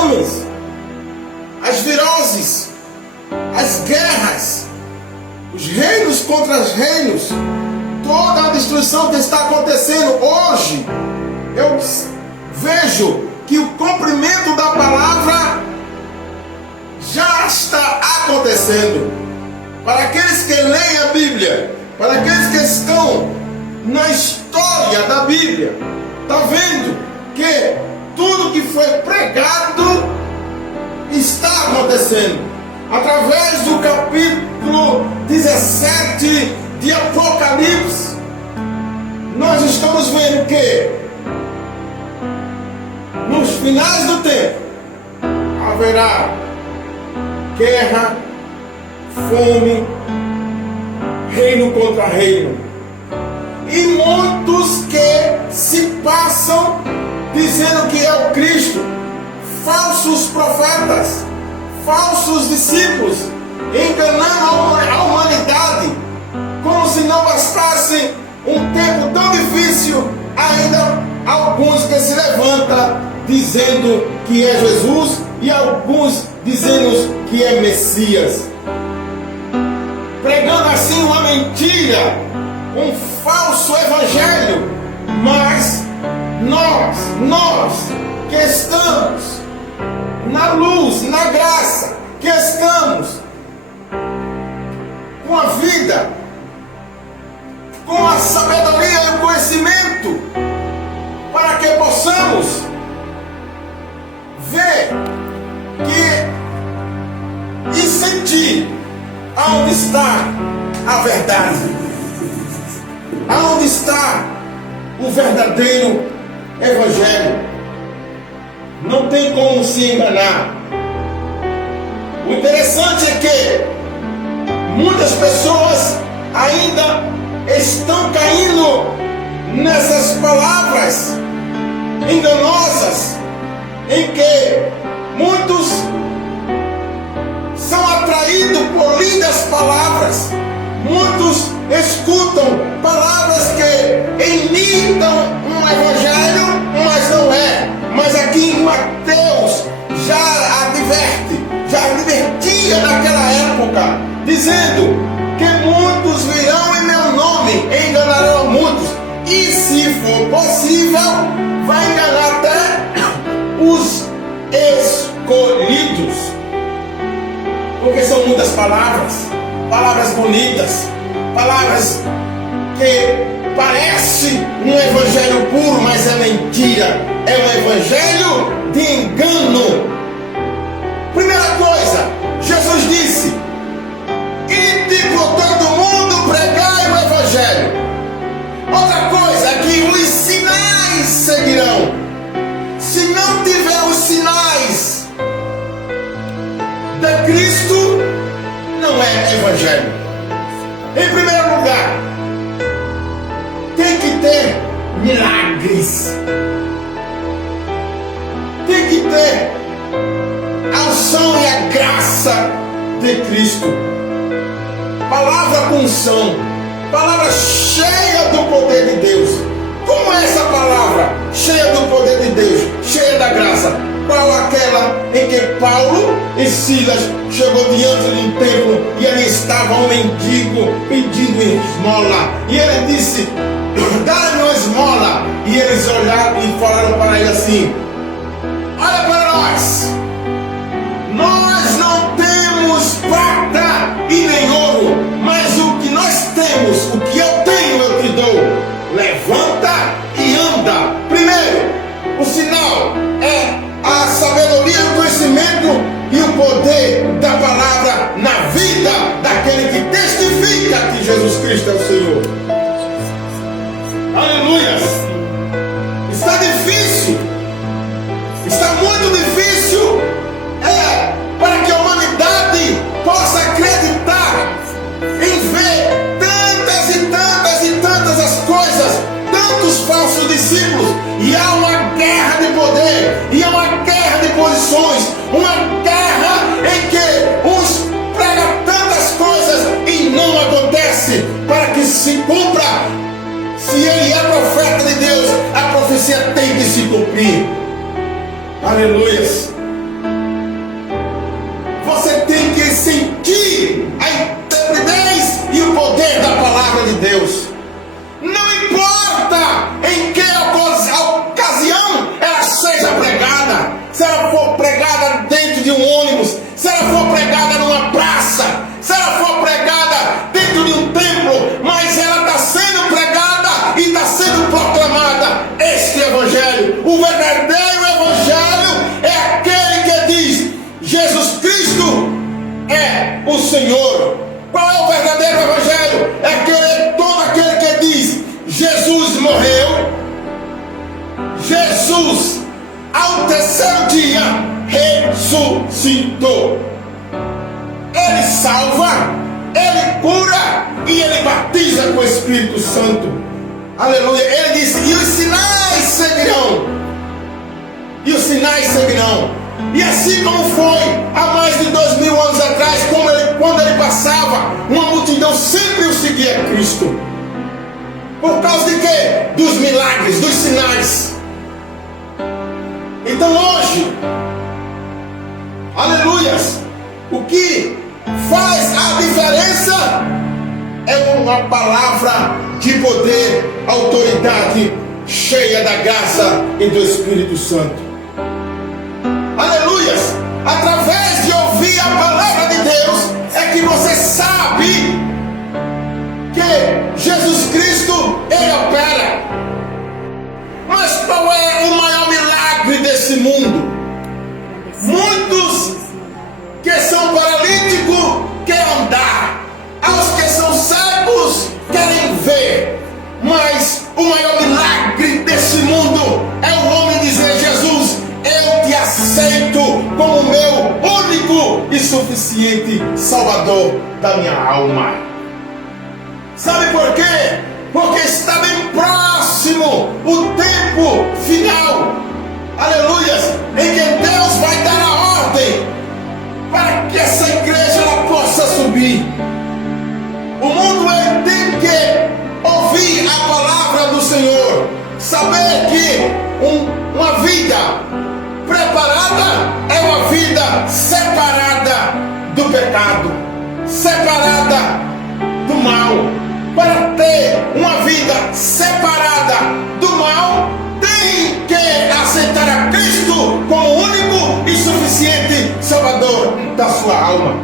fomes, as viroses, as guerras, os reinos contra os reinos, toda a destruição que está acontecendo hoje. Eu vejo que o cumprimento da palavra já está acontecendo. Para aqueles que leem a Bíblia, para aqueles que estão na história da Bíblia, está vendo que tudo que foi pregado está acontecendo. Através do capítulo 17 de Apocalipse, nós estamos vendo que nos finais do tempo haverá guerra, fome, reino contra reino, e muitos que se passam dizendo que é o Cristo, falsos profetas, falsos discípulos, enganando a humanidade, como se não bastasse um tempo tão difícil, ainda alguns que se levantam dizendo que é Jesus e alguns dizendo que é Messias, pregando assim uma mentira, um falso evangelho. Mas nós que estamos na luz, na graça, que estamos com a vida, com a sabedoria e o conhecimento, para que possamos ver e sentir aonde está a verdade, aonde está o verdadeiro evangelho. Não tem como se enganar. O interessante é que muitas pessoas ainda estão caindo nessas palavras enganosas, em que muitos são atraídos por lindas palavras, muitos escutam palavras que imitam um evangelho, mas não é. Mas aqui em Mateus já adverte, já advertia naquela época, dizendo que muitos virão em meu nome, enganarão a muitos, e se for possível, vai enganar até os escolhidos. Porque são muitas palavras, palavras bonitas, palavras que parece um evangelho puro, mas é mentira, é um evangelho de engano. Primeira coisa, Jesus disse: ide por todo mundo, pregai o evangelho. Outra coisa é que os sinais seguirão. Se não tiver os sinais de Cristo, não é evangelho. Em primeiro lugar, tem que ter milagres, tem que ter a unção e a graça de Cristo, palavra com unção, palavra cheia do poder de Deus. Como é essa palavra cheia do poder de Deus, cheia da graça? Qual aquela em que Paulo e Silas chegou diante de um templo e ali estava um mendigo pedindo esmola, e ele disse: dá-me uma esmola. E eles olharam e falaram para ele assim: olha para nós não temos prata e nem ouro, mas o que nós temos, o que eu tenho eu te dou. Levanta e anda. Primeiro, o sinal é a sabedoria, o conhecimento e o poder da palavra na vida daquele que testifica que Jesus Cristo é o Senhor. Aleluia! Está difícil, está muito difícil para que a humanidade possa acreditar em ver tantas e tantas e tantas as coisas, tantos falsos discípulos, e há uma guerra de poder, e há uma guerra de posições, uma guerra em que uns pregam tantas coisas e não acontece, para que se cumpra. Se ele é profeta de Deus, a profecia tem que se cumprir. Aleluia. ressuscitou. Ele salva, Ele cura e Ele batiza com o Espírito Santo. Aleluia. Ele disse: e os sinais seguirão. E os sinais seguirão. E assim como foi há mais de 2000 anos atrás, quando ele passava, uma multidão sempre o seguia a Cristo. Por causa de quê? Dos milagres, dos sinais. Então hoje, aleluias, o que faz a diferença é uma palavra de poder, autoridade, cheia da graça e do Espírito Santo. Aleluias! Através de ouvir a palavra de Deus é que você sabe que Jesus Cristo, Ele opera. Mas qual é o maior milagre desse mundo? Muitos que são paralíticos querem andar, aos que são cegos querem ver. Mas o maior milagre desse mundo é o homem dizer: Jesus, eu te aceito como meu único e suficiente Salvador da minha alma. Sabe por quê? Porque está bem próximo o tempo final, aleluias, em que Deus vai dar a ordem para que essa igreja ela possa subir. O mundo ele tem que ouvir a palavra do Senhor, saber que uma vida preparada é uma vida separada do pecado, separada do mal. Para ter uma vida separada do mal, tem que aceitar a Cristo como único e suficiente Salvador da sua alma.